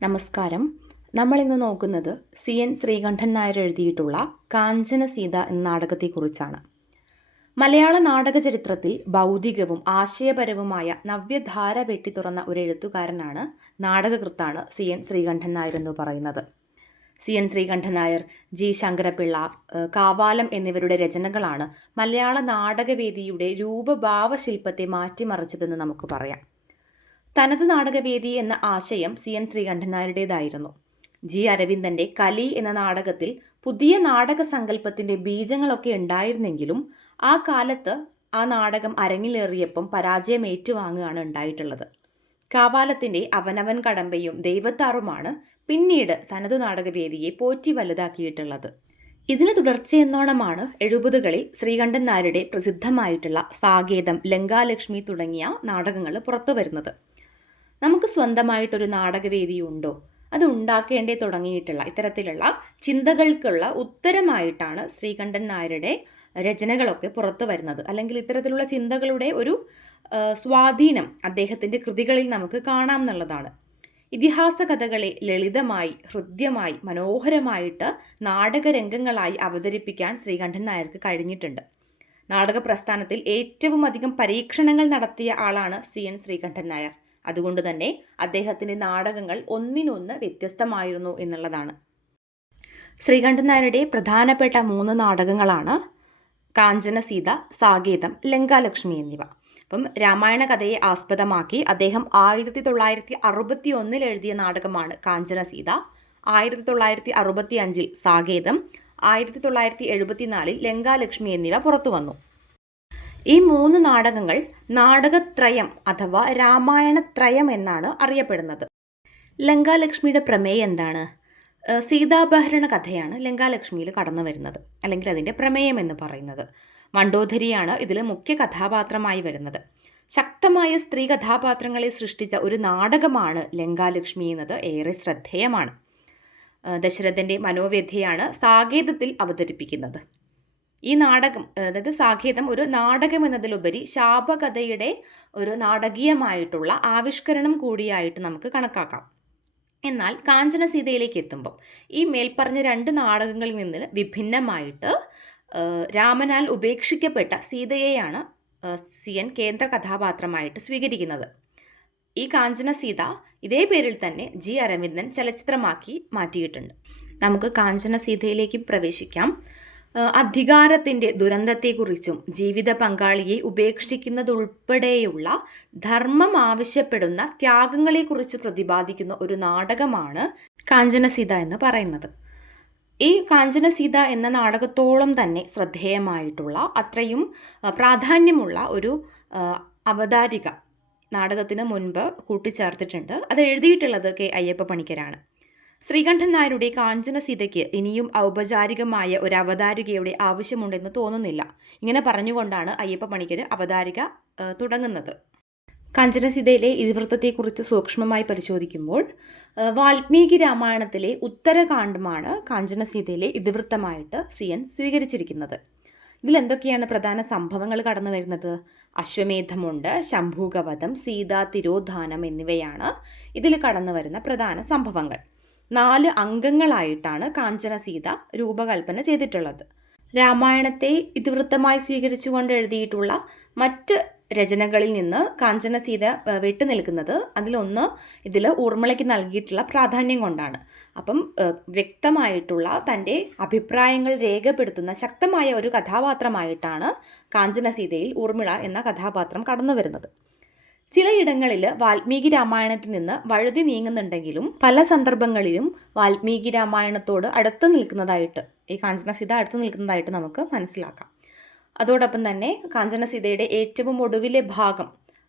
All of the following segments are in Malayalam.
നമസ്കാരം. നമ്മൾ ഇന്ന് നോക്കുന്നത് സി എൻ ശ്രീകണ്ഠൻ നായർ എഴുതിയിട്ടുള്ള കാഞ്ചന സീത എന്ന നാടകത്തെക്കുറിച്ചാണ്. മലയാള നാടക ചരിത്രത്തിൽ ഭൗതികവും ആശയപരവുമായ നവ്യധാര വെട്ടി തുറന്ന ഒരു എഴുത്തുകാരനാണ് നാടകകൃത്താണ് സി എൻ ശ്രീകണ്ഠൻ നായർ എന്ന് പറയുന്നത്. C N Sreekantan Nair G Sankara Pillai Kavalam എന്നിവരുടെ രചനകളാണ് മലയാള നാടകവേദിയുടെ രൂപഭാവശില്പത്തെ മാറ്റിമറിച്ചതെന്ന് നമുക്ക് പറയാം. തനത് നാടകവേദി എന്ന ആശയം സി എൻ ശ്രീകണ്ഠൻ നായരുടേതായിരുന്നു ജി അരവിന്ദന്റെ കലി എന്ന നാടകത്തിൽ പുതിയ നാടക സങ്കല്പത്തിന്റെ ബീജങ്ങളൊക്കെ ഉണ്ടായിരുന്നെങ്കിലും ആ കാലത്ത് ആ നാടകം അരങ്ങിലേറിയപ്പം പരാജയം ഏറ്റുവാങ്ങുകയാണ് ഉണ്ടായിട്ടുള്ളത്. കാവാലത്തിന്റെ അവനവൻ കടമ്പയും ദൈവത്താറുമാണ് പിന്നീട് തനതു നാടകവേദിയെ പോറ്റി വലുതാക്കിയിട്ടുള്ളത്. ഇതിന് തുടർച്ചയെന്നോണമാണ് എഴുപതുകളിൽ ശ്രീകണ്ഠൻ നായരുടെ പ്രസിദ്ധമായിട്ടുള്ള സാകേതം ലങ്കാലക്ഷ്മി തുടങ്ങിയ നാടകങ്ങൾ പുറത്തു വരുന്നത് നമുക്ക് സ്വന്തമായിട്ടൊരു നാടകവേദിയുണ്ടോ? അത് ഉണ്ടാക്കേണ്ടേ തുടങ്ങിയിട്ടുള്ള ഇത്തരത്തിലുള്ള ചിന്തകൾക്കുള്ള ഉത്തരമായിട്ടാണ് ശ്രീകണ്ഠൻ നായരുടെ രചനകളൊക്കെ പുറത്തു വരുന്നത്. അല്ലെങ്കിൽ ഇത്തരത്തിലുള്ള ചിന്തകളുടെ ഒരു സ്വാധീനം അദ്ദേഹത്തിന്റെ കൃതികളിൽ നമുക്ക് കാണാം എന്നുള്ളതാണ്. ഇതിഹാസ കഥകളെ ലളിതമായി ഹൃദ്യമായി മനോഹരമായിട്ട് നാടകരംഗങ്ങളായി അവതരിപ്പിക്കാൻ ശ്രീകണ്ഠൻ നായർക്ക് കഴിഞ്ഞിട്ടുണ്ട്. നാടക പ്രസ്ഥാനത്തിൽ ഏറ്റവും അധികം പരീക്ഷണങ്ങൾ നടത്തിയ ആളാണ് സി എൻ ശ്രീകണ്ഠൻ നായർ. അതുകൊണ്ട് തന്നെ അദ്ദേഹത്തിന്റെ നാടകങ്ങൾ ഒന്നിനൊന്ന് വ്യത്യസ്തമായിരുന്നു എന്നുള്ളതാണ്. ശ്രീകണ്ഠൻ നായരുടെ പ്രധാനപ്പെട്ട മൂന്ന് നാടകങ്ങളാണ് കാഞ്ചന സീത സാകേതം ലങ്കാലക്ഷ്മി എന്നിവ. അപ്പം രാമായണ കഥയെ ആസ്പദമാക്കി അദ്ദേഹം ആയിരത്തി തൊള്ളായിരത്തി അറുപത്തി ഒന്നിൽ എഴുതിയ നാടകമാണ് കാഞ്ചന സീത ആയിരത്തി തൊള്ളായിരത്തി അറുപത്തി അഞ്ചിൽ സാകേതം ആയിരത്തി തൊള്ളായിരത്തി എഴുപത്തിനാലിൽ ലങ്കാലക്ഷ്മി എന്നിവ പുറത്തു വന്നു. ഈ മൂന്ന് നാടകങ്ങൾ നാടകത്രയം അഥവാ രാമായണത്രയം എന്നാണ് അറിയപ്പെടുന്നത്. ലങ്കാലക്ഷ്മിയുടെ പ്രമേയം എന്താണ്? സീതാഭരണ കഥയാണ് ലങ്കാലക്ഷ്മിയിൽ കടന്നു വരുന്നത് അല്ലെങ്കിൽ അതിന്റെ പ്രമേയം എന്ന് പറയുന്നത്. മണ്ടോധരിയാണ് ഇതിലെ മുഖ്യ കഥാപാത്രമായി വരുന്നത്. ശക്തമായ സ്ത്രീ കഥാപാത്രങ്ങളെ സൃഷ്ടിച്ച ഒരു നാടകമാണ് ലങ്കാലക്ഷ്മി എന്നത് ഏറെ ശ്രദ്ധേയമാണ്. ദശരഥന്റെ മനോവ്യഥയാണ് സാകേതത്തിൽ അവതരിപ്പിക്കുന്നത്. ഈ നാടകം അതായത് സാഖ്യതം ഒരു നാടകം എന്നതിലുപരി ശാപകഥയുടെ ഒരു നാടകീയമായിട്ടുള്ള ആവിഷ്കരണം കൂടിയായിട്ട് നമുക്ക് കണക്കാക്കാം. എന്നാൽ കാഞ്ചന സീതയിലേക്ക് എത്തുമ്പം ഈ മേൽപ്പറഞ്ഞ രണ്ട് നാടകങ്ങളിൽ നിന്ന് വിഭിന്നമായിട്ട് രാമനാൽ ഉപേക്ഷിക്കപ്പെട്ട സീതയെയാണ് സി എൻ കേന്ദ്ര കഥാപാത്രമായിട്ട് സ്വീകരിക്കുന്നത്. ഈ കാഞ്ചന സീത ഇതേ പേരിൽ തന്നെ ജി അരവിന്ദൻ ചലച്ചിത്രമാക്കി മാറ്റിയിട്ടുണ്ട്. നമുക്ക് കാഞ്ചന സീതയിലേക്ക് പ്രവേശിക്കാം. അധികാരത്തിന്റെ ദുരന്തത്തെക്കുറിച്ചും ജീവിത പങ്കാളിയെ ഉപേക്ഷിക്കുന്നതുൾപ്പെടെയുള്ള ധർമ്മം ആവശ്യപ്പെടുന്ന ത്യാഗങ്ങളെക്കുറിച്ച് പ്രതിപാദിക്കുന്ന ഒരു നാടകമാണ് കാഞ്ചനസീത എന്ന് പറയുന്നത്. ഈ കാഞ്ചനസീത എന്ന നാടകത്തോളം തന്നെ ശ്രദ്ധേയമായിട്ടുള്ള അത്രയും പ്രാധാന്യമുള്ള ഒരു അവതാരിക നാടകത്തിന് മുൻപ് കൂട്ടിച്ചേർത്തിട്ടുണ്ട്. അത് എഴുതിയിട്ടുള്ളത് കെ അയ്യപ്പ പണിക്കരാണ്. ശ്രീകണ്ഠൻ നായരുടെ കാഞ്ചന സീതയ്ക്ക് ഇനിയും ഔപചാരികമായ ഒരു അവതാരികയുടെ ആവശ്യമുണ്ടെന്ന് തോന്നുന്നില്ല. ഇങ്ങനെ പറഞ്ഞുകൊണ്ടാണ് അയ്യപ്പ പണിക്കർ അവതാരിക തുടങ്ങുന്നത്. കാഞ്ചനസീതയിലെ ഇതിവൃത്തത്തെക്കുറിച്ച് സൂക്ഷ്മമായി പരിശോധിക്കുമ്പോൾ വാൽമീകി രാമായണത്തിലെ ഉത്തരകാണ്ഡമാണ് കാഞ്ചനസീതയിലെ ഇതിവൃത്തമായിട്ട് സി എൻ സ്വീകരിച്ചിരിക്കുന്നത്. ഇതിൽ എന്തൊക്കെയാണ് പ്രധാന സംഭവങ്ങൾ കടന്നു വരുന്നത്? അശ്വമേധമുണ്ട് ശംഭൂകവധം സീതാ തിരോധാനം എന്നിവയാണ് ഇതിൽ കടന്നു വരുന്ന പ്രധാന സംഭവങ്ങൾ. നാല് അംഗങ്ങളായിട്ടാണ് കാഞ്ചന സീത രൂപകൽപ്പന ചെയ്തിട്ടുള്ളത്. രാമായണത്തെ ഇതിവൃത്തമായി സ്വീകരിച്ചുകൊണ്ട് എഴുതിയിട്ടുള്ള മറ്റ് രചനകളിൽ നിന്ന് കാഞ്ചന സീത ഏഹ്, വിട്ടുനിൽക്കുന്നത് അതിലൊന്ന് ഇതിൽ ഊർമിളയ്ക്ക് നൽകിയിട്ടുള്ള പ്രാധാന്യം കൊണ്ടാണ്. അപ്പം വ്യക്തമായിട്ടുള്ള തന്റെ അഭിപ്രായങ്ങൾ രേഖപ്പെടുത്തുന്ന ശക്തമായ ഒരു കഥാപാത്രമായിട്ടാണ് കാഞ്ചന സീതയിൽ ഊർമിള എന്ന കഥാപാത്രം കടന്നു വരുന്നത് ചിലയിടങ്ങളിൽ വാൽമീകി രാമായണത്തിൽ നിന്ന് വഴുതി നീങ്ങുന്നുണ്ടെങ്കിലും പല സന്ദർഭങ്ങളിലും വാൽമീകി രാമായണത്തോട് അടുത്ത് നിൽക്കുന്നതായിട്ട് ഈ കാഞ്ചനസീത അടുത്ത് നിൽക്കുന്നതായിട്ട് നമുക്ക് മനസ്സിലാക്കാം. അതോടൊപ്പം തന്നെ കാഞ്ചനസീതയുടെ ഏറ്റവും ഒടുവിലെ ഭാഗം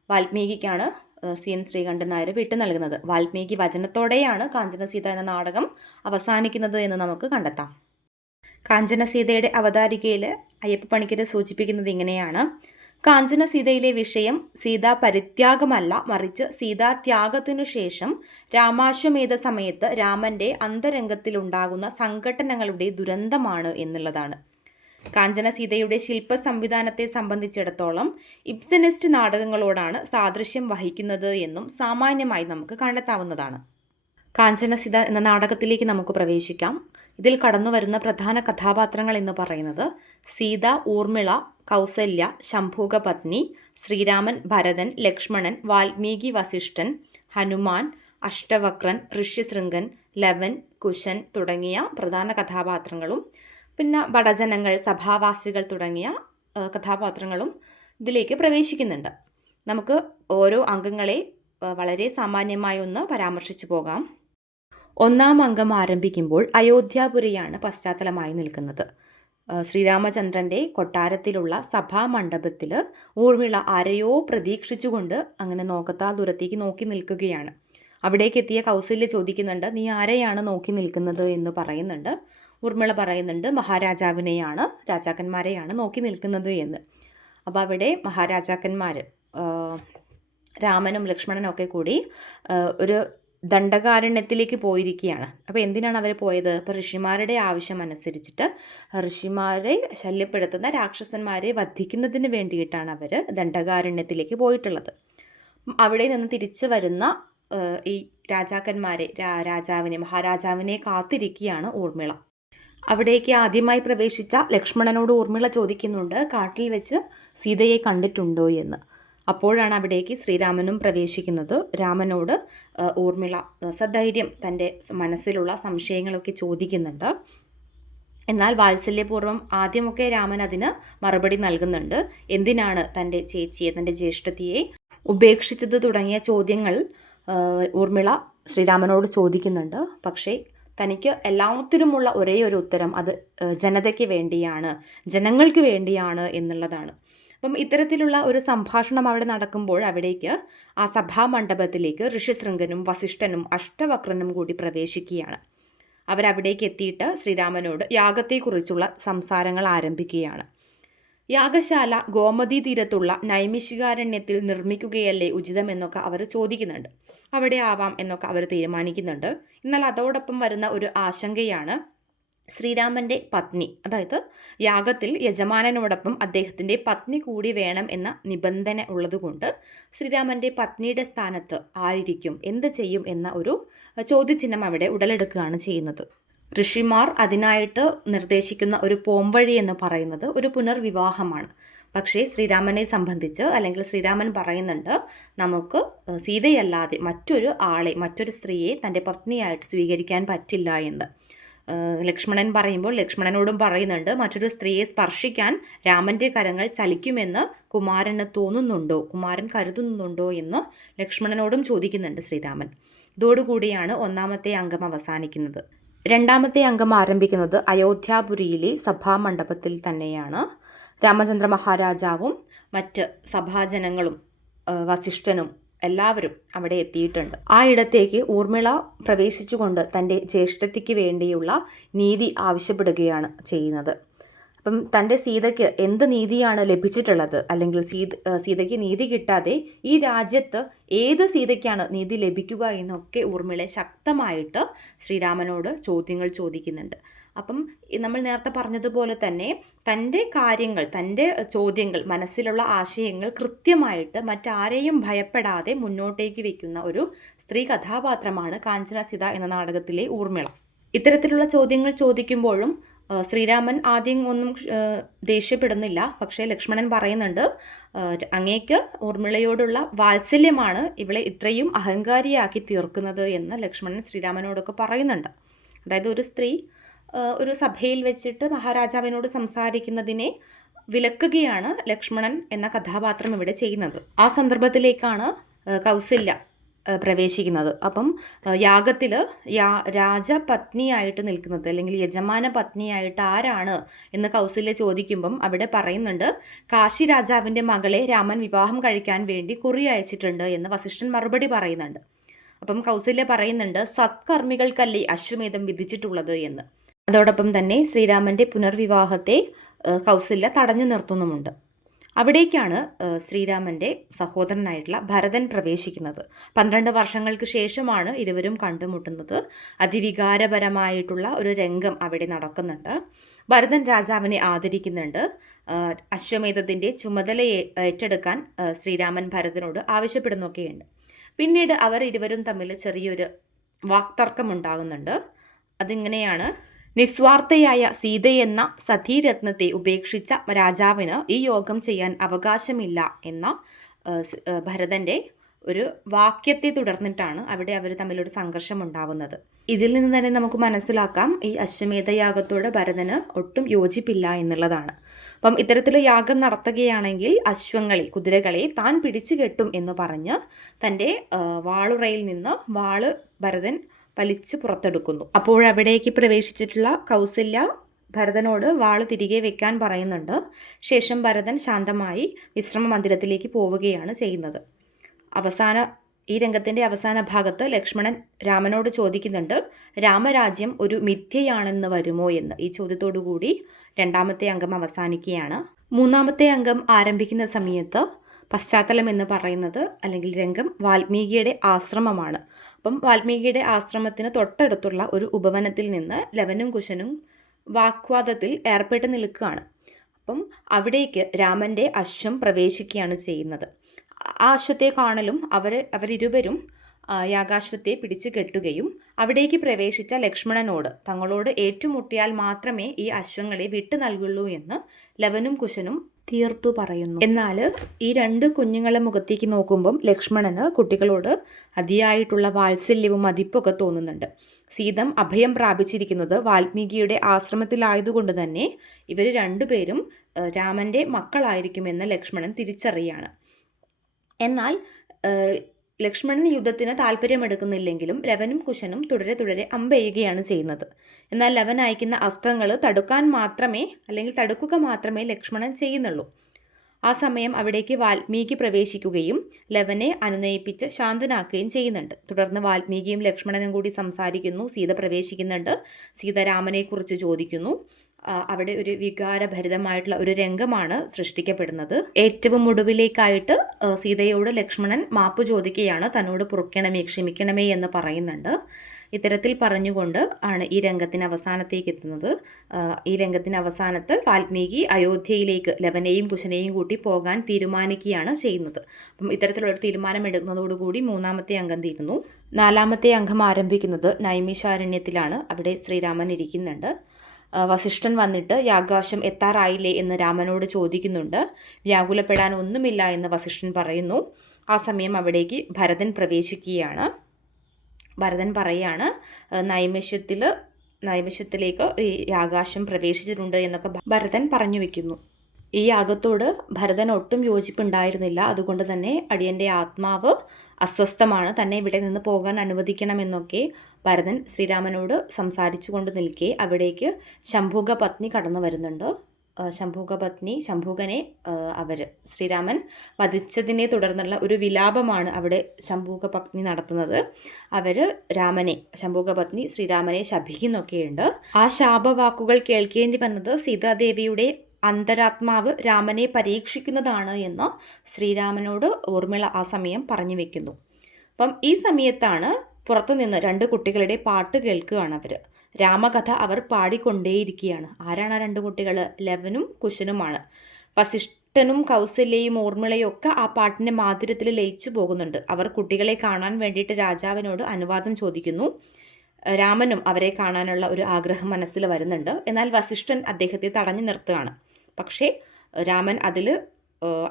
വാൽമീകിക്കാണ് സി എൻ ശ്രീകണ്ഠൻ നായർ വിട്ടു നൽകുന്നത്. വാൽമീകി വചനത്തോടെയാണ് കാഞ്ചനസീത എന്ന നാടകം അവസാനിക്കുന്നത് എന്ന് നമുക്ക് കണ്ടെത്താം. കാഞ്ചനസീതയുടെ അവതാരികയിൽ അയ്യപ്പ പണിക്കര് സൂചിപ്പിക്കുന്നത് ഇങ്ങനെയാണ്. കാഞ്ചന സീതയിലെ വിഷയം സീതാ പരിത്യാഗമല്ല മറിച്ച് സീതാത്യാഗത്തിനു ശേഷം രാമാശ്വമേധ സമയത്ത് രാമന്റെ അന്തരംഗത്തിലുണ്ടാകുന്ന സംഘടനകളുടെ ദുരന്തമാണ് എന്നുള്ളതാണ്. കാഞ്ചന സീതയുടെ ശില്പ സംവിധാനത്തെ സംബന്ധിച്ചിടത്തോളം ഇബ്സനിസ്റ്റ് നാടകങ്ങളോടാണ് സാദൃശ്യം വഹിക്കുന്നത് എന്നും സാമാന്യമായി നമുക്ക് കണ്ടെത്താവുന്നതാണ്. കാഞ്ചന സീത എന്ന നാടകത്തിലേക്ക് നമുക്ക് പ്രവേശിക്കാം. ഇതിൽ കടന്നു വരുന്ന പ്രധാന കഥാപാത്രങ്ങൾ എന്ന് പറയുന്നത് സീത ഊർമിള കൗസല്യ ശംഭൂക പത്നി ശ്രീരാമൻ ഭരതൻ ലക്ഷ്മണൻ വാൽമീകി വസിഷ്ഠൻ ഹനുമാൻ അഷ്ടവക്രൻ ഋഷ്യശൃംഗൻ ലവൻ കുശൻ തുടങ്ങിയ പ്രധാന കഥാപാത്രങ്ങളും പിന്നെ ബടജനങ്ങൾ സഭാവാസികൾ തുടങ്ങിയ കഥാപാത്രങ്ങളും ഇതിലേക്ക് പ്രവേശിക്കുന്നുണ്ട്. നമുക്ക് ഓരോ അംഗങ്ങളെ വളരെ സാമാന്യമായി ഒന്ന് പരാമർശിച്ചു പോകാം. ഒന്നാം അംഗം ആരംഭിക്കുമ്പോൾ അയോധ്യാപുരിയാണ് പശ്ചാത്തലമായി നിൽക്കുന്നത്. ശ്രീരാമചന്ദ്രന്റെ കൊട്ടാരത്തിലുള്ള സഭാമണ്ഡപത്തിൽ ഊർമിള ആരെയോ പ്രതീക്ഷിച്ചുകൊണ്ട് അങ്ങനെ നോക്കത്താ ദൂരത്തേക്ക് നോക്കി നിൽക്കുകയാണ്. അവിടേക്ക് എത്തിയ കൗസല്യ ചോദിക്കുന്നുണ്ട് നീ ആരെയാണ് നോക്കി നിൽക്കുന്നത്? എന്ന് പറയുന്നുണ്ട്. ഊർമിള പറയുന്നുണ്ട് മഹാരാജാവിനെയാണ് രാജാക്കന്മാരെയാണ് നോക്കി നിൽക്കുന്നത് എന്ന്. അപ്പോൾ അവിടെ മഹാരാജാക്കന്മാർ രാമനും ലക്ഷ്മണനും ഒക്കെ കൂടി ഒരു ദണ്ഡകാരണ്യത്തിലേക്ക് പോയിരിക്കുകയാണ്. അപ്പോൾ എന്തിനാണ് അവർ പോയത്? അപ്പോൾ ഋഷിമാരുടെ ആവശ്യം അനുസരിച്ചിട്ട് ഋഷിമാരെ ശല്യപ്പെടുത്തുന്ന രാക്ഷസന്മാരെ വധിക്കുന്നതിന് വേണ്ടിയിട്ടാണ് അവർ ദണ്ഡകാരണ്യത്തിലേക്ക് പോയിട്ടുള്ളത്. അവിടെ നിന്ന് തിരിച്ചു വരുന്ന ഈ രാജാക്കന്മാരെ രാജാവിനെ മഹാരാജാവിനെ കാത്തിരിക്കുകയാണ് ഊർമിള. അവിടേക്ക് ആദ്യമായി പ്രവേശിച്ച ലക്ഷ്മണനോട് ഊർമിള ചോദിക്കുന്നുണ്ട് കാട്ടിൽ വെച്ച് സീതയെ കണ്ടിട്ടുണ്ടോ? എന്ന്. അപ്പോഴാണ് അവിടേക്ക് ശ്രീരാമനും പ്രവേശിക്കുന്നത്. രാമനോട് ഊർമിള സധൈര്യം തന്റെ മനസ്സിലുള്ള സംശയങ്ങളൊക്കെ ചോദിക്കുന്നുണ്ട്. എന്നാൽ വാത്സല്യപൂർവം ആദ്യമൊക്കെ രാമൻ അതിന് മറുപടി നൽകുന്നുണ്ട്. എന്തിനാണ് തന്റെ ചേച്ചിയെ തന്റെ ജ്യേഷ്ഠത്തിയെ ഉപേക്ഷിച്ചത് തുടങ്ങിയ ചോദ്യങ്ങൾ ഊർമിള ശ്രീരാമനോട് ചോദിക്കുന്നുണ്ട്. പക്ഷേ തനിക്ക് എല്ലാത്തിനുമുള്ള ഒരേ ഒരു ഉത്തരം അത് ജനതയ്ക്ക് വേണ്ടിയാണ് ജനങ്ങൾക്ക് വേണ്ടിയാണ് എന്നുള്ളതാണ്. അപ്പം ഇത്തരത്തിലുള്ള ഒരു സംഭാഷണം അവിടെ നടക്കുമ്പോൾ അവിടേക്ക് ആ സഭാമണ്ഡപത്തിലേക്ക് ഋഷിശൃംഗനും വസിഷ്ഠനും അഷ്ടവക്രനും കൂടി പ്രവേശിക്കുകയാണ്. അവരവിടേക്ക് എത്തിയിട്ട് ശ്രീരാമനോട് യാഗത്തെക്കുറിച്ചുള്ള സംസാരങ്ങൾ ആരംഭിക്കുകയാണ്. യാഗശാല ഗോമതി തീരത്തുള്ള നൈമിഷികാരണ്യത്തിൽ നിർമ്മിക്കുകയല്ലേ ഉചിതമെന്നൊക്കെ അവർ ചോദിക്കുന്നുണ്ട്. അവിടെ ആവാം എന്നൊക്കെ അവർ തീരുമാനിക്കുന്നുണ്ട്. എന്നാൽ അതോടൊപ്പം വരുന്ന ഒരു ആശങ്കയാണ് ശ്രീരാമന്റെ പത്നി. അതായത് യാഗത്തിൽ യജമാനനോടൊപ്പം അദ്ദേഹത്തിന്റെ പത്നി കൂടി വേണം എന്ന നിബന്ധന ഉള്ളതുകൊണ്ട് ശ്രീരാമന്റെ പത്നിയുടെ സ്ഥാനത്ത് ആയിരിക്കും എന്ത് ചെയ്യും എന്ന ഒരു ചോദ്യചിഹ്നം അവിടെ ഉടലെടുക്കുകയാണ് ചെയ്യുന്നത്. ഋഷിമാർ അതിനായിട്ട് നിർദ്ദേശിക്കുന്ന ഒരു പോംവഴി എന്ന് പറയുന്നത് ഒരു പുനർവിവാഹമാണ്. പക്ഷേ ശ്രീരാമനെ സംബന്ധിച്ച് അല്ലെങ്കിൽ ശ്രീരാമൻ പറയുന്നുണ്ട് നമുക്ക് സീതയല്ലാതെ മറ്റൊരു ആളെ മറ്റൊരു സ്ത്രീയെ തന്റെ പത്നിയായിട്ട് സ്വീകരിക്കാൻ പറ്റില്ല എന്ന്. ലക്ഷ്മണൻ പറയുമ്പോൾ ലക്ഷ്മണനോടും പറയുന്നുണ്ട് മറ്റൊരു സ്ത്രീയെ സ്പർശിക്കാൻ രാമന്റെ കരങ്ങൾ ചലിക്കുമെന്ന് കുമാരന് തോന്നുന്നുണ്ടോ? കുമാരൻ കരുതുന്നുണ്ടോ? എന്ന് ലക്ഷ്മണനോടും ചോദിക്കുന്നുണ്ട് ശ്രീരാമൻ. ഇതോടുകൂടിയാണ് ഒന്നാമത്തെ അംഗം അവസാനിക്കുന്നത്. രണ്ടാമത്തെ അംഗം ആരംഭിക്കുന്നത് അയോധ്യാപുരിയിലെ സഭാമണ്ഡപത്തിൽ തന്നെയാണ്. രാമചന്ദ്ര മഹാരാജാവും മറ്റ് സഭാജനങ്ങളും വസിഷ്ഠനും എല്ലാവരും അവിടെ എത്തിയിട്ടുണ്ട്. ആ ഇടത്തേക്ക് ഊർമിള പ്രവേശിച്ചുകൊണ്ട് തന്റെ ജ്യേഷ്ഠത്തിക്ക് വേണ്ടിയുള്ള നീതി ആവശ്യപ്പെടുകയാണ് ചെയ്യുന്നത്. അപ്പം തന്റെ സീതയ്ക്ക് എന്ത് നീതിയാണ് ലഭിച്ചിട്ടുള്ളത്? അല്ലെങ്കിൽ സീത സീതയ്ക്ക് നീതി കിട്ടാതെ ഈ രാജ്യത്ത് ഏത് സീതയ്ക്കാണ് നീതി ലഭിക്കുക എന്നൊക്കെ ഊർമിള ശക്തമായിട്ട് ശ്രീരാമനോട് ചോദ്യങ്ങൾ ചോദിക്കുന്നുണ്ട്. അപ്പം നമ്മൾ നേരത്തെ പറഞ്ഞതുപോലെ തന്നെ തന്റെ കാര്യങ്ങൾ തന്റെ ചോദ്യങ്ങൾ മനസ്സിലുള്ള ആശയങ്ങൾ കൃത്യമായിട്ട് മറ്റാരെയും ഭയപ്പെടാതെ മുന്നോട്ടേക്ക് വയ്ക്കുന്ന ഒരു സ്ത്രീ കഥാപാത്രമാണ് കാഞ്ചന സിത എന്ന നാടകത്തിലെ ഊർമിള. ഇത്തരത്തിലുള്ള ചോദ്യങ്ങൾ ചോദിക്കുമ്പോഴും ശ്രീരാമൻ ആദ്യം ഒന്നും ദേഷ്യപ്പെടുന്നില്ല. പക്ഷേ ലക്ഷ്മണൻ പറയുന്നുണ്ട് അങ്ങേക്ക് ഊർമിളയോടുള്ള വാത്സല്യമാണ് ഇവളെ ഇത്രയും അഹങ്കാരിയാക്കി തീർക്കുന്നത് എന്ന് ലക്ഷ്മണൻ ശ്രീരാമനോടൊക്കെ പറയുന്നുണ്ട്. അതായത് ഒരു സ്ത്രീ ഒരു സഭയിൽ വെച്ചിട്ട് മഹാരാജാവിനോട് സംസാരിക്കുന്നതിനെ വിലക്കുകയാണ് ലക്ഷ്മണൻ എന്ന കഥാപാത്രം ഇവിടെ ചെയ്യുന്നത്. ആ സന്ദർഭത്തിലേക്കാണ് കൗസല്യ പ്രവേശിക്കുന്നത്. അപ്പം യാഗത്തിൽ യാ രാജപത്നിയായിട്ട് നിൽക്കുന്നത് അല്ലെങ്കിൽ യജമാന പത്നിയായിട്ട് ആരാണ് എന്ന് കൗസല്യ ചോദിക്കുമ്പം അവിടെ പറയുന്നുണ്ട് കാശി രാജാവിന്റെ മകളെ രാമൻ വിവാഹം കഴിക്കാൻ വേണ്ടി കുറി അയച്ചിട്ടുണ്ട് എന്ന് വസിഷ്ഠൻ മറുപടി പറയുന്നുണ്ട്. അപ്പം കൗസല്യ പറയുന്നുണ്ട് സത്കർമ്മികൾക്കല്ലേ അശ്വമേധം വിധിച്ചിട്ടുള്ളത് എന്ന്. അതോടൊപ്പം തന്നെ ശ്രീരാമന്റെ പുനർവിവാഹത്തെ കൗസല്യ തടഞ്ഞു നിർത്തുന്നുമുണ്ട്. അവിടേക്കാണ് ശ്രീരാമന്റെ സഹോദരനായിട്ടുള്ള ഭരതൻ പ്രവേശിക്കുന്നത്. പന്ത്രണ്ട് വർഷങ്ങൾക്ക് ശേഷമാണ് ഇരുവരും കണ്ടുമുട്ടുന്നത്. അതിവികാരപരമായിട്ടുള്ള ഒരു രംഗം അവിടെ നടക്കുന്നുണ്ട്. ഭരതൻ രാജാവിനെ ആദരിക്കുന്നുണ്ട്. അശ്വമേധത്തിന്റെ ചുമതല ഏറ്റെടുക്കാൻ ശ്രീരാമൻ ഭരതനോട് ആവശ്യപ്പെടുന്നൊക്കെയുണ്ട്. പിന്നീട് അവർ ഇരുവരും തമ്മിൽ ചെറിയൊരു വാക്തർക്കമുണ്ടാകുന്നുണ്ട്. അതിങ്ങനെയാണ് നിസ്വാർത്ഥയായ സീതയെന്ന സതീരത്നത്തെ ഉപേക്ഷിച്ച രാജാവിന് ഈ യോഗം ചെയ്യാൻ അവകാശമില്ല എന്ന ഭരതന്റെ ഒരു വാക്യത്തെ തുടർന്നിട്ടാണ് അവിടെ അവർ തമ്മിലൊരു സംഘർഷം ഉണ്ടാവുന്നത് ഇതിൽ നിന്ന് തന്നെ നമുക്ക് മനസ്സിലാക്കാം ഈ അശ്വമേധയാഗത്തോട് ഭരതന് ഒട്ടും യോജിപ്പില്ല എന്നുള്ളതാണ്. അപ്പം ഇത്തരത്തിൽ യാഗം നടത്തുകയാണെങ്കിൽ അശ്വങ്ങളെ കുതിരകളെ താൻ പിടിച്ചു കെട്ടും എന്ന് പറഞ്ഞ് തന്റെ വാളുറയിൽ നിന്ന് വാൾ ഭരതൻ വലിച്ച് പുറത്തെടുക്കുന്നു. അപ്പോഴവിടേക്ക് പ്രവേശിച്ചിട്ടുള്ള കൗസല്യ ഭരതനോട് വാൾ തിരികെ വെക്കാൻ പറയുന്നുണ്ട്. ശേഷം ഭരതൻ ശാന്തമായി വിശ്രമ മന്ദിരത്തിലേക്ക് പോവുകയാണ് ചെയ്യുന്നത്. അവസാന ഈ രംഗത്തിന്റെ അവസാന ഭാഗത്ത് ലക്ഷ്മണൻ രാമനോട് ചോദിക്കുന്നുണ്ട് രാമരാജ്യം ഒരു മിഥ്യയാണെന്ന് വരുമോ? എന്ന്. ഈ ചോദ്യത്തോടു കൂടി രണ്ടാമത്തെ അംഗം അവസാനിക്കുകയാണ്. മൂന്നാമത്തെ അംഗം ആരംഭിക്കുന്ന സമയത്ത് പശ്ചാത്തലം എന്ന് പറയുന്നത് അല്ലെങ്കിൽ രംഗം വാൽമീകിയുടെ ആശ്രമമാണ്. അപ്പം വാൽമീകിയുടെ ആശ്രമത്തിന് തൊട്ടടുത്തുള്ള ഒരു ഉപവനത്തിൽ നിന്ന് ലവനും കുശനും വാക്വാദത്തിൽ ഏർപ്പെട്ട് നിൽക്കുകയാണ്. അപ്പം അവിടേക്ക് രാമന്റെ അശ്വം പ്രവേശിക്കുകയാണ് ചെയ്യുന്നത്. ആ അശ്വത്തെ കാണലും അവർ അവരിരുവരും യാഗാശ്വത്തെ പിടിച്ചു കെട്ടുകയും അവിടേക്ക് പ്രവേശിച്ച ലക്ഷ്മണനോട് തങ്ങളോട് ഏറ്റുമുട്ടിയാൽ മാത്രമേ ഈ അശ്വങ്ങളെ വിട്ടു നൽകുള്ളൂ എന്ന് ലവനും കുശനും തീർത്തു പറയുന്നു. എന്നാൽ ഈ രണ്ട് കുഞ്ഞുങ്ങളെ മുഖത്തേക്ക് നോക്കുമ്പം ലക്ഷ്മണന് കുട്ടികളോട് അതിയായിട്ടുള്ള വാത്സല്യവും മതിപ്പൊക്കെ തോന്നുന്നുണ്ട്. സീതം അഭയം പ്രാപിച്ചിരിക്കുന്നത് വാൽമീകിയുടെ ആശ്രമത്തിലായതുകൊണ്ട് തന്നെ ഇവർ രണ്ടുപേരും രാമന്റെ മക്കളായിരിക്കുമെന്ന് ലക്ഷ്മണൻ തിരിച്ചറിയാണ്. എന്നാൽ ലക്ഷ്മണൻ യുദ്ധത്തിന് താല്പര്യമെടുക്കുന്നില്ലെങ്കിലും ലവനും കുശനും തുടരെ തുടരെ അമ്പെയ്യുകയാണ് ചെയ്യുന്നത്. എന്നാൽ ലവൻ അയക്കുന്ന അസ്ത്രങ്ങൾ തടുക്കാൻ മാത്രമേ അല്ലെങ്കിൽ തടുക്കുക മാത്രമേ ലക്ഷ്മണൻ ചെയ്യുന്നുള്ളൂ. ആ സമയം അവിടേക്ക് വാൽമീകി പ്രവേശിക്കുകയും ലവനെ അനുനയിപ്പിച്ച് ശാന്തനാക്കുകയും ചെയ്യുന്നുണ്ട്. തുടർന്ന് വാൽമീകിയും ലക്ഷ്മണനും കൂടി സംസാരിക്കുന്നു. സീത പ്രവേശിക്കുന്നുണ്ട്. സീത രാമനെക്കുറിച്ച് ചോദിക്കുന്നു. അവിടെ ഒരു വികാരഭരിതമായിട്ടുള്ള ഒരു രംഗമാണ് സൃഷ്ടിക്കപ്പെടുന്നത്. ഏറ്റവും ഒടുവിലേക്കായിട്ട് സീതയോട് ലക്ഷ്മണൻ മാപ്പ് ചോദിക്കുകയാണ് തന്നോട് പൊറുക്കണമേ ക്ഷമിക്കണമേ എന്ന് പറയുന്നുണ്ട്. ഇത്തരത്തിൽ പറഞ്ഞുകൊണ്ട് ആണ് ഈ രംഗത്തിന് അവസാനത്തേക്ക് എത്തുന്നത്. ഈ രംഗത്തിന് അവസാനത്ത് വാൽമീകി അയോധ്യയിലേക്ക് ലവനെയും കുശനെയും കൂട്ടി പോകാൻ തീരുമാനിക്കുകയാണ് ചെയ്യുന്നത്. അപ്പം ഇത്തരത്തിലുള്ള ഒരു തീരുമാനം എടുക്കുന്നതോടുകൂടി മൂന്നാമത്തെ അംഗം തീരുന്നു നാലാമത്തെ അംഗം ആരംഭിക്കുന്നത് നൈമിഷാരണ്യത്തിലാണ്. അവിടെ ശ്രീരാമൻ ഇരിക്കുന്നുണ്ട്. വസിഷ്ഠൻ വന്നിട്ട് യാഗാശം എത്താറായില്ലേ എന്ന് രാമനോട് ചോദിക്കുന്നുണ്ട്. വ്യാകുലപ്പെടാൻ ഒന്നുമില്ല എന്ന് വസിഷ്ഠൻ പറയുന്നു. ആ സമയം അവിടേക്ക് ഭരതൻ പ്രവേശിക്കുകയാണ്. ഭരതൻ പറയാണ് നൈമിഷ്യത്തിൽ നൈമിഷ്യത്തിലേക്ക് ഈ ആകാശം പ്രവേശിച്ചിട്ടുണ്ട് എന്നൊക്കെ ഭരതൻ പറഞ്ഞു വെക്കുന്നു. ഈ യാഗത്തോട് ഭരതൻ ഒട്ടും യോജിപ്പുണ്ടായിരുന്നില്ല. അതുകൊണ്ട് തന്നെ അടിയന്റെ ആത്മാവ് അസ്വസ്ഥമാണ്. തന്നെ ഇവിടെ നിന്ന് പോകാൻ അനുവദിക്കണമെന്നൊക്കെ ഭരതൻ ശ്രീരാമനോട് സംസാരിച്ചു കൊണ്ട് നിൽക്കെ അവിടേക്ക് ശംഭുക പത്നി കടന്നു വരുന്നുണ്ട്. ശംഭുക പത്നി ശംഭുകനെ അവർ ശ്രീരാമൻ വധിച്ചതിനെ തുടർന്നുള്ള ഒരു വിലാപമാണ് അവിടെ ശംഭുക പത്നി നടത്തുന്നത്. അവർ രാമനെ ശംഭുക പത്നി ശ്രീരാമനെ ശപിക്കുന്നൊക്കെയുണ്ട്. ആ ശാപവാക്കുകൾ കേൾക്കേണ്ടി വന്നത് സീതാദേവിയുടെ അന്തരാത്മാവ് രാമനെ പരീക്ഷിക്കുന്നതാണ് എന്ന് ശ്രീരാമനോട് ഊർമിള ആ സമയം പറഞ്ഞു വെക്കുന്നു. അപ്പം ഈ സമയത്താണ് പുറത്തുനിന്ന് രണ്ട് കുട്ടികളുടെ പാട്ട് കേൾക്കുകയാണ് അവർ രാമകഥ അവർ പാടിക്കൊണ്ടേയിരിക്കുകയാണ്. ആരാണ് ആ രണ്ട് കുട്ടികൾ ലവനും കുശനുമാണ്. വസിഷ്ഠനും കൗസല്യയും ഊർമിളയും ഒക്കെ ആ പാട്ടിന്റെ മാധുര്യത്തിൽ ലയിച്ചു പോകുന്നുണ്ട്. അവർ കുട്ടികളെ കാണാൻ വേണ്ടിയിട്ട് രാജാവിനോട് അനുവാദം ചോദിക്കുന്നു. രാമനും അവരെ കാണാനുള്ള ഒരു ആഗ്രഹം മനസ്സിൽ വരുന്നുണ്ട്. എന്നാൽ വസിഷ്ഠൻ അദ്ദേഹത്തെ തടഞ്ഞു നിർത്തുകയാണ്. പക്ഷേ രാമൻ അതിൽ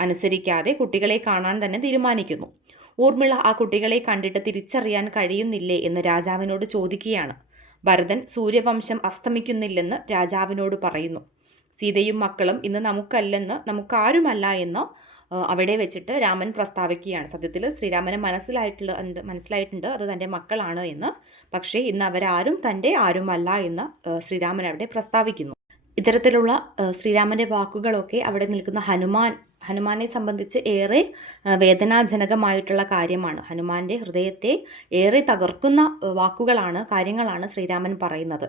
അനുസരിക്കാതെ കുട്ടികളെ കാണാൻ തന്നെ തീരുമാനിക്കുന്നു. ഊർമിള ആ കുട്ടികളെ കണ്ടിട്ട് തിരിച്ചറിയാൻ കഴിയുന്നില്ലേ എന്ന് രാജാവിനോട് ചോദിക്കുകയാണ്. ഭരതൻ സൂര്യവംശം അസ്തമിക്കുന്നില്ലെന്ന് രാജാവിനോട് പറയുന്നു. സീതയും മക്കളും ഇന്ന് നമുക്കല്ലെന്ന് നമുക്കാരുമല്ല എന്ന് അവിടെ വെച്ചിട്ട് രാമൻ പ്രസ്താവിക്കുകയാണ്. സത്യത്തിൽ ശ്രീരാമന് മനസ്സിലായിട്ടുള്ള മനസ്സിലായിട്ടുണ്ട് അത് തന്റെ മക്കളാണ് എന്ന്. പക്ഷേ ഇന്ന് അവരാരും തന്റെ ആരുമല്ല എന്ന് ശ്രീരാമൻ അവിടെ പ്രസ്താവിക്കുന്നു. ഇത്തരത്തിലുള്ള ശ്രീരാമന്റെ വാക്കുകളൊക്കെ അവിടെ നിൽക്കുന്ന ഹനുമാൻ ഹനുമാനെ സംബന്ധിച്ച് ഏറെ വേദനാജനകമായിട്ടുള്ള കാര്യമാണ്. ഹനുമാന്റെ ഹൃദയത്തെ ഏറെ തകർക്കുന്ന വാക്കുകളാണ് കാര്യങ്ങളാണ് ശ്രീരാമൻ പറയുന്നത്.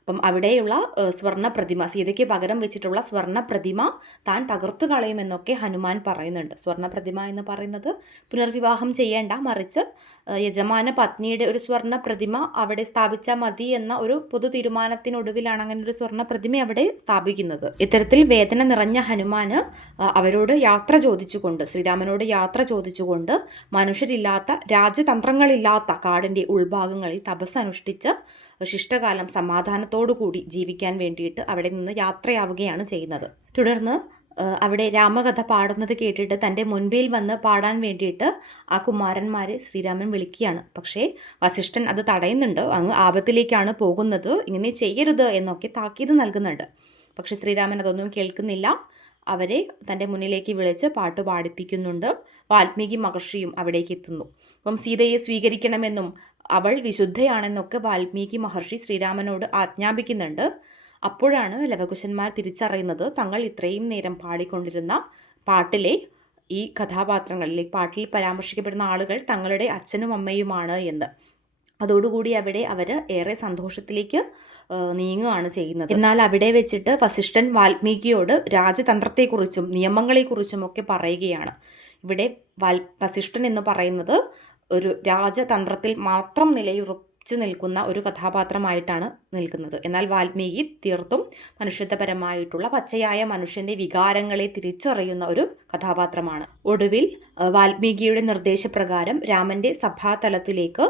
അപ്പം അവിടെയുള്ള സ്വർണ പ്രതിമ സീതയ്ക്ക് പകരം വെച്ചിട്ടുള്ള സ്വർണ പ്രതിമ താൻ തകർത്തു കളയുമെന്നൊക്കെ ഹനുമാൻ പറയുന്നുണ്ട്. സ്വർണ പ്രതിമ എന്ന് പറയുന്നത് പുനർവിവാഹം ചെയ്യേണ്ട മറിച്ച് യജമാന പത്നിയുടെ ഒരു സ്വർണ പ്രതിമ അവിടെ സ്ഥാപിച്ചാൽ മതി എന്ന ഒരു പൊതു തീരുമാനത്തിനൊടുവിലാണ് അങ്ങനെ ഒരു സ്വർണ പ്രതിമ അവിടെ സ്ഥാപിക്കുന്നത്. ഇത്തരത്തിൽ വേദന നിറഞ്ഞ ഹനുമാന് അവരോട് യാത്ര ചോദിച്ചുകൊണ്ട് ശ്രീരാമനോട് യാത്ര ചോദിച്ചുകൊണ്ട് മനുഷ്യരില്ലാത്ത രാജതന്ത്രങ്ങളില്ലാത്ത കാടിന്റെ ഉൾഭാഗങ്ങളിൽ തപസ് അനുഷ്ഠിച്ച് ശിഷ്ടകാലം സമാധാനത്തോടു കൂടി ജീവിക്കാൻ വേണ്ടിയിട്ട് അവിടെ നിന്ന് യാത്രയാവുകയാണ് ചെയ്യുന്നത്. തുടർന്ന് അവിടെ രാമകഥ പാടുന്നത് കേട്ടിട്ട് തന്റെ മുൻപിൽ വന്ന് പാടാൻ വേണ്ടിയിട്ട് ആ കുമാരന്മാരെ ശ്രീരാമൻ വിളിക്കുകയാണ്. പക്ഷേ വസിഷ്ഠൻ അത് തടയുന്നുണ്ട്. അങ്ങ് ആപത്തിലേക്കാണ് പോകുന്നത്. ഇങ്ങനെ ചെയ്യരുത് എന്നൊക്കെ താക്കീത് നൽകുന്നുണ്ട്. പക്ഷേ ശ്രീരാമൻ അതൊന്നും കേൾക്കുന്നില്ല. അവരെ തന്റെ മുന്നിലേക്ക് വിളിച്ച് പാട്ട് പാടിപ്പിക്കുന്നുണ്ട്. വാൽമീകി മഹർഷിയും അവിടേക്ക് എത്തുന്നു. അപ്പം സീതയെ സ്വീകരിക്കണമെന്നും അവൾ വിശുദ്ധയാണെന്നൊക്കെ വാൽമീകി മഹർഷി ശ്രീരാമനോട് ആജ്ഞാപിക്കുന്നുണ്ട്. അപ്പോഴാണ് ലവകുശന്മാർ തിരിച്ചറിയുന്നത് തങ്ങൾ ഇത്രയും നേരം പാടിക്കൊണ്ടിരുന്ന പാട്ടിലെ ഈ കഥാപാത്രങ്ങളിലെ പാട്ടിൽ പരാമർശിക്കപ്പെടുന്ന ആളുകൾ തങ്ങളുടെ അച്ഛനും അമ്മയുമാണ് എന്ന്. അതോടുകൂടി അവിടെ അവർ ഏറെ സന്തോഷത്തിലേക്ക് നീങ്ങുകയാണ് ചെയ്യുന്നത്. എന്നാൽ അവിടെ വെച്ചിട്ട് വസിഷ്ഠൻ വാൽമീകിയോട് രാജതന്ത്രത്തെക്കുറിച്ചും നിയമങ്ങളെക്കുറിച്ചും ഒക്കെ പറയുകയാണ്. ഇവിടെ വാൽ വസിഷ്ഠൻ എന്ന് പറയുന്നത് ഒരു രാജതന്ത്രത്തിൽ മാത്രം നിലയുറച്ചു നിൽക്കുന്ന ഒരു കഥാപാത്രമായിട്ടാണ് നിൽക്കുന്നത്. എന്നാൽ വാൽമീകി തീർത്തും മനുഷ്യത്വപരമായിട്ടുള്ള പച്ചയായ മനുഷ്യന്റെ വികാരങ്ങളെ തിരിച്ചറിയുന്ന ഒരു കഥാപാത്രമാണ്. ഒടുവിൽ വാൽമീകിയുടെ നിർദ്ദേശപ്രകാരം രാമന്റെ സഭാതലത്തിലേക്ക്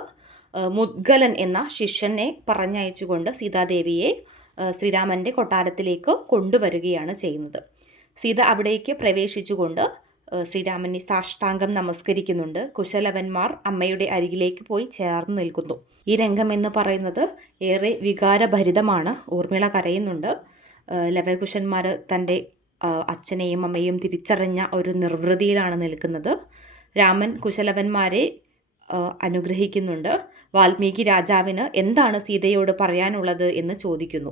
മുദ്ഗലൻ എന്ന ശിഷ്യനെ പറഞ്ഞയച്ചുകൊണ്ട് സീതാദേവിയെ ശ്രീരാമന്റെ കൊട്ടാരത്തിലേക്ക് കൊണ്ടുവരികയാണ് ചെയ്യുന്നത്. സീത അവിടേക്ക് പ്രവേശിച്ചുകൊണ്ട് ശ്രീരാമനെ സാഷ്ടാംഗം നമസ്കരിക്കുന്നുണ്ട്. കുശലവന്മാർ അമ്മയുടെ അരികിലേക്ക് പോയി ചേർന്ന് നിൽക്കുന്നു. ഈ രംഗം എന്ന് പറയുന്നത് ഏറെ വികാരഭരിതമാണ്. ഊർമിള കരയുന്നുണ്ട്. ലവകുശന്മാർ തന്റെ അച്ഛനെയും അമ്മയും തിരിച്ചറിഞ്ഞ ഒരു നിർവൃതിയിലാണ് നിൽക്കുന്നത്. രാമൻ കുശലവന്മാരെ അനുഗ്രഹിക്കുന്നുണ്ട്. വാൽമീകി രാജാവിന് എന്താണ് സീതയോട് പറയാനുള്ളത് എന്ന് ചോദിക്കുന്നു.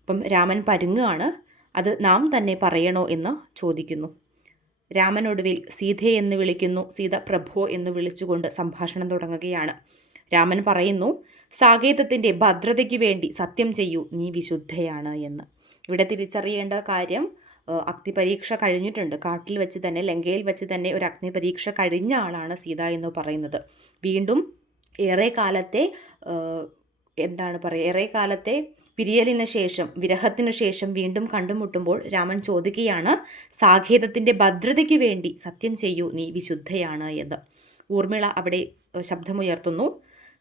അപ്പം രാമൻ പരുങ്ങുകയാണ്. അത് നാം തന്നെ പറയണോ എന്ന് ചോദിക്കുന്നു. രാമൻ ഒടുവിൽ സീതയെ എന്ന് വിളിക്കുന്നു. സീത പ്രഭോ എന്ന് വിളിച്ചുകൊണ്ട് സംഭാഷണം തുടങ്ങുകയാണ്. രാമൻ പറയുന്നു സാകേതത്തിന്റെ ഭദ്രതയ്ക്ക് വേണ്ടി സത്യം ചെയ്യൂ നീ വിശുദ്ധയാണ് എന്ന്. ഇവിടെ തിരിച്ചറിയേണ്ട കാര്യം അഗ്നിപരീക്ഷ കഴിഞ്ഞിട്ടുണ്ട്. കാട്ടിൽ വെച്ച് തന്നെ ലങ്കയിൽ വെച്ച് തന്നെ ഒരു അഗ്നിപരീക്ഷ കഴിഞ്ഞ ആളാണ് സീത എന്ന് പറയുന്നത്. വീണ്ടും ഏറെ കാലത്തെ എന്താണ് പറയുക ഏറെ കാലത്തെ പിരിയലിന് ശേഷം വിരഹത്തിന് ശേഷം വീണ്ടും കണ്ടുമുട്ടുമ്പോൾ രാമൻ ചോദിക്കുകയാണ് സാഖേതത്തിന്റെ ഭദ്രതയ്ക്കു വേണ്ടി സത്യം ചെയ്യൂ നീ വിശുദ്ധയാണ് എന്ന്. ഊർമിള അവിടെ ശബ്ദമുയർത്തുന്നു.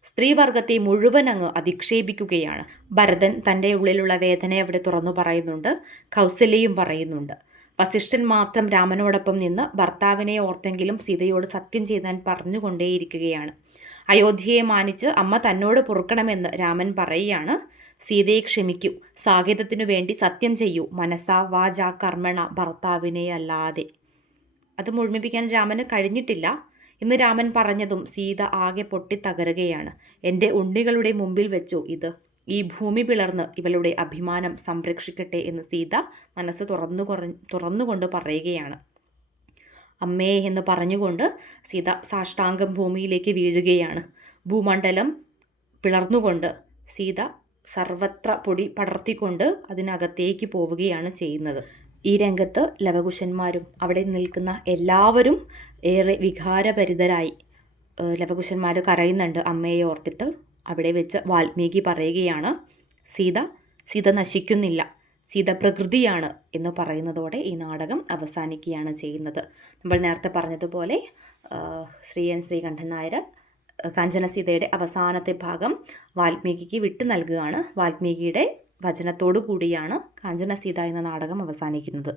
സ്ത്രീവർഗത്തെ മുഴുവൻ അങ്ങ് അധിക്ഷേപിക്കുകയാണ്. ഭരതൻ തന്റെ ഉള്ളിലുള്ള വേദന അവിടെ തുറന്നു പറയുന്നുണ്ട് കൗസല്യയും പറയുന്നുണ്ട്. വസിഷ്ഠൻ മാത്രം രാമനോടൊപ്പം നിന്ന് ഭർത്താവിനെ ഓർത്തെങ്കിലും സീതയോട് സത്യം ചെയ്താൻ പറഞ്ഞുകൊണ്ടേയിരിക്കുകയാണ്. അയോധ്യയെ മാനിച്ച് അമ്മ തന്നോട് പൊറുക്കണമെന്ന് രാമൻ പറയുകയാണ് സീതയെ ക്ഷമിക്കൂ. സാഹിതത്തിനു വേണ്ടി സത്യം ചെയ്യൂ. മനസ്സാ വാച കർമ്മണ ഭർത്താവിനെ അല്ലാതെ. അത് മുഴുമിപ്പിക്കാൻ രാമന് കഴിഞ്ഞിട്ടില്ല. ഇന്ന് രാമൻ പറഞ്ഞതും സീത ആകെ പൊട്ടിത്തകരുകയാണ്. എന്റെ ഉണ്ണികളുടെ മുമ്പിൽ വെച്ചു ഇത്. ഈ ഭൂമി പിളർന്ന് ഇവളുടെ അഭിമാനം സംരക്ഷിക്കട്ടെ എന്ന് സീത മനസ്സ് തുറന്നു കുറ തുറന്നുകൊണ്ട് പറയുകയാണ്. അമ്മേ എന്ന് പറഞ്ഞുകൊണ്ട് സീത സാഷ്ടാംഗം ഭൂമിയിലേക്ക് വീഴുകയാണ്. ഭൂമണ്ഡലം പിളർന്നുകൊണ്ട് സീത സർവത്ര പൊടി പടർത്തിക്കൊണ്ട് അതിനകത്തേക്ക് പോവുകയാണ് ചെയ്യുന്നത്. ഈ രംഗത്ത് ലവകുശന്മാരും അവിടെ നിൽക്കുന്ന എല്ലാവരും ഏറെ വികാരഭരിതരായി. ലവകുശന്മാർ കരയുന്നുണ്ട് അമ്മയെ ഓർത്തിട്ട്. അവിടെ വെച്ച് വാൽമീകി പറയുകയാണ് സീത സീത നശിക്കുന്നില്ല സീത പ്രകൃതിയാണ് എന്ന് പറയുന്നതോടെ ഈ നാടകം അവസാനിക്കുകയാണ് ചെയ്യുന്നത്. നമ്മൾ നേരത്തെ പറഞ്ഞതുപോലെ ശ്രീ എൻ ശ്രീകണ്ഠൻ നായർ കാഞ്ചനസീതയുടെ അവസാനത്തെ ഭാഗം വാൽമീകിക്ക് വിട്ടു നൽകുകയാണ്. വാൽമീകിയുടെ വചനത്തോടു കൂടിയാണ് കാഞ്ചനസീത എന്ന നാടകം അവസാനിക്കുന്നത്.